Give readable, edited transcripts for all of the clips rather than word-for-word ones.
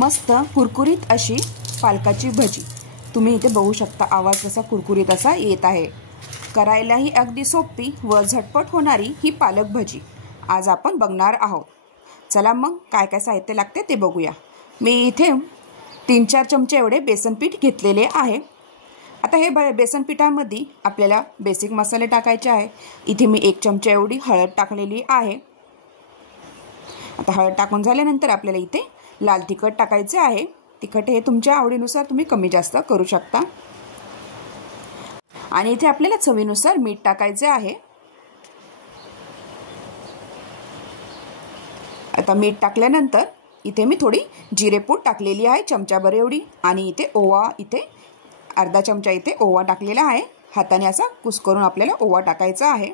मस्त कुरकुरीत अशी पालकाची भजी तुम्ही इथे बघू शकता। आवाज कसा कुरकुरीत असा येत आहे। करायलाही अगदी सोपी व झटपट होणारी ही पालक भजी आज आपण बघणार आहोत। चला मग काय काय साहित्य लागते ते बघूया। मी इथे 3-4 चमचे एवढे बेसन पीठ घेतलेले आहे। आता हे बेसन पिठामध्ये आपल्याला बेसिक मसाले टाकायचे आहे। इथे मी 1 चमचा एवढी हळद टाकलेली आहे। आता हळद टाकून झाल्यानंतर आपल्याला इथे लाल तिखट टाकायचे आहे। तिखट हे तुमच्या आवडीनुसार तुम्ही कमी जास्त करू शकता। आणि इथे आपल्याला चवीनुसार मीठ टाकायचे आहे। आता मीठ टाकल्यानंतर इथे मी थोडी जिरेपूड टाकलेली आहे चमचाभर एवढी। आणि इथे ओवा इथे अर्धा चमचा इथे ओवा टाकलेला आहे। हाताने असा कुस्करून आपल्याला ओवा टाकायचा आहे।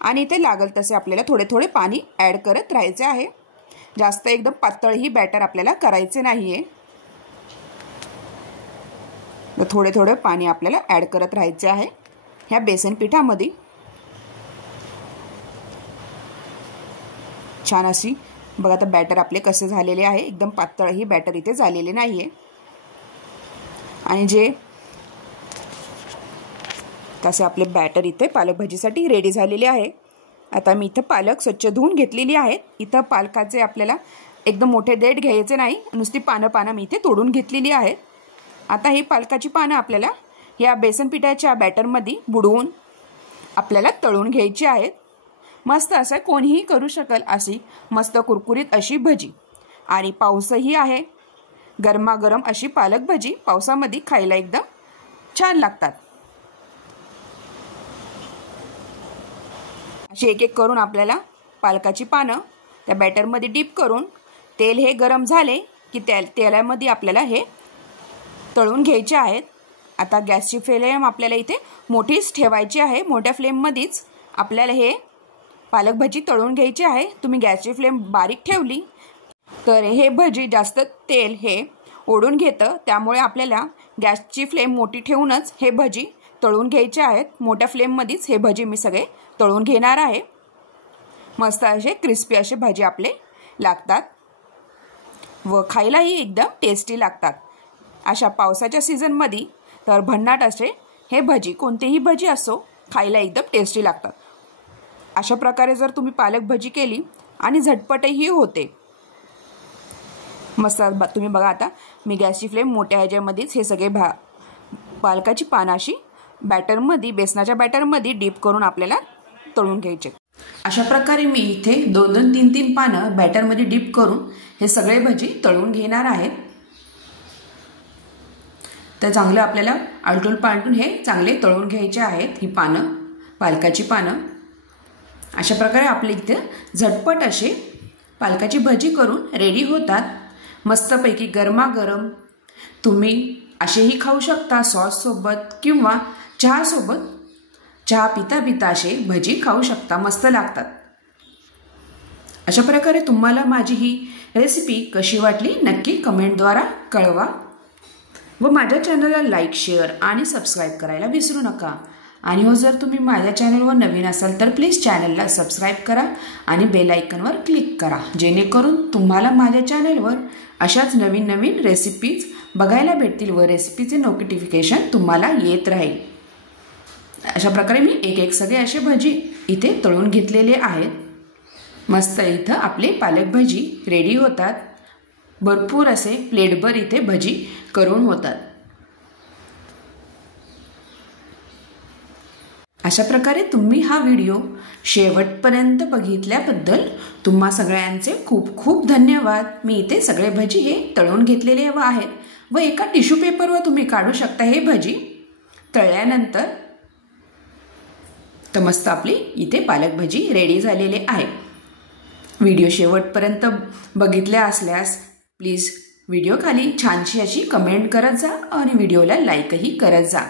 आणि इथे लागल तसे आपल्याला थोडे थोडे पाणी ॲड करत राहायचे आहे। जास्त एकदम पातळ ही बॅटर आपल्याला करायचे नाहीये। थोडे थोडे पाणी आपल्याला ॲड करत राहायचे आहे ह्या बेसन पिठामध्ये। छान अशी बघा आता बॅटर आपले कसे झालेले आहे। एकदम पातळ ही बॅटर इथे झालेले नाहीये। आणि जे तसे आपले बॅटर इथे पालक भाजीसाठी रेडी झालेले आहे। आता मी इथे पालक स्वच्छ धुवून घेतलेली आहे। इथे पालकाचे आपल्याला एकदम मोठे देठ घ्यायचे नाही, नुसती पानं मी इथे तोडून घेतलेली आहेत। आता ही पालकाची पानं आपल्याला या बेसन पिठाच्या बॅटरमध्ये बुडवून आपल्याला तळून घ्यायची आहेत। मस्त असं कोणीही करू शकेल अशी मस्त कुरकुरीत अशी भजी। आणि पाऊसही आहे, गरमागरम अशी पालक भजी पावसामध्ये खायला एकदम छान लागतात। अशी एक एक करून आपल्याला पालकाची पानं त्या बॅटरमध्ये डीप करून तेल हे गरम झाले की तेलामध्ये आपल्याला हे तळून घ्यायचे आहेत। आता गॅसची फ्लेम आपल्याला इथे मोठीच ठेवायची आहे। मोठ्या फ्लेममध्येच आपल्याला हे पालक भजी तळून घ्यायची आहे। तुम्ही गॅसची फ्लेम बारीक ठेवली तर हे भजी जास्त तेल हे ओढून घेतं, त्यामुळे आपल्याला गॅसची फ्लेम मोठी ठेवूनच हे भजी तळून घ्यायचे आहेत। मोठ्या फ्लेममध्येच हे भजी मी सगळे तळून घेणार आहे। मस्त असे क्रिस्पी असे भजी आपले लागतात व खायलाही एकदम टेस्टी लागतात। अशा पावसाच्या सीझनमध्ये तर भन्नाट असे हे भजी कोणतेही भजी असो खायला एकदम टेस्टी लागतात। अशा प्रकारे जर तुम्ही पालक भजी केली आणि झटपटही होते मस्त। तुम्ही बघा आता मी गॅसची फ्लेम मोठ्या ह्याच्यामध्येच हे सगळे पालकाची पानं अशी बॅटरमध्ये बेसनाच्या बॅटरमध्ये डीप करून आपल्याला तळून घ्यायचे। अशा प्रकारे मी इथे 2-2, 3-3 पानं बॅटरमध्ये डीप करून हे सगळे भजी तळून घेणार आहेत। तर चांगलं आपल्याला आलटून पालटून हे चांगले तळून घ्यायचे आहेत ही पानं पालकाची पानं। अशा प्रकारे आपले इथे झटपट असे पालकाची भजी करून रेडी होतात। मस्तपैकी गरमागरम तुम्ही असेही खाऊ शकता सॉस सोबत किंवा चहा सोबत। चहा पिता पिता असे भजी खाऊ शकता, मस्त लागतात। अशा प्रकारे तुम्हाला माझी ही रेसिपी कशी वाटली नक्की कमेंटद्वारा कळवा व माझ्या चॅनलला लाईक, शेअर आणि सबस्क्राईब करायला विसरू नका। आणि हो जर तुम्ही माझ्या चॅनलवर नवीन असाल तर प्लीज चॅनलला सबस्क्राईब करा आणि बेल आयकॉनवर क्लिक करा, जेणेकरून तुम्हाला माझ्या चॅनलवर अशाच नवीन नवीन रेसिपीज बघायला भेटतील व रेसिपीचे नोटिफिकेशन तुम्हाला येत राहील। अशा प्रकारे मी एक सगळे असे भजी इथे तळून घेतलेले आहेत। मस्त इथं आपले पालक भजी रेडी होतात। भरपूर असे प्लेटभर इथे भजी करून होतात। अशा प्रकारे तुम्ही हा व्हिडिओ शेवटपर्यंत बघितल्याबद्दल तुम्हा सगळ्यांचे खूप खूप धन्यवाद। मी इथे सगळे भजी हे तळून घेतलेले आहेत व एका टिश्यू पेपरवर तुम्ही काढू शकता हे भजी तळल्यानंतर। तर मस्त आपली इथे पालक भजी रेडी झालेले आहे। व्हिडिओ शेवटपर्यंत बघितल्या असल्यास प्लीज व्हिडिओ खाली छानशी अशी कमेंट करत जा आणि व्हिडिओला लाईकही करत जा।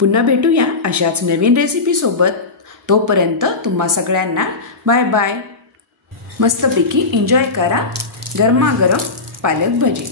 पुन्हा भेटूया अशाच नवीन रेसिपी सोबत। तोपर्यंत तुम्हा सगळ्यांना बाय बाय। मस्तपैकी एन्जॉय करा गरमागरम पालक भजी।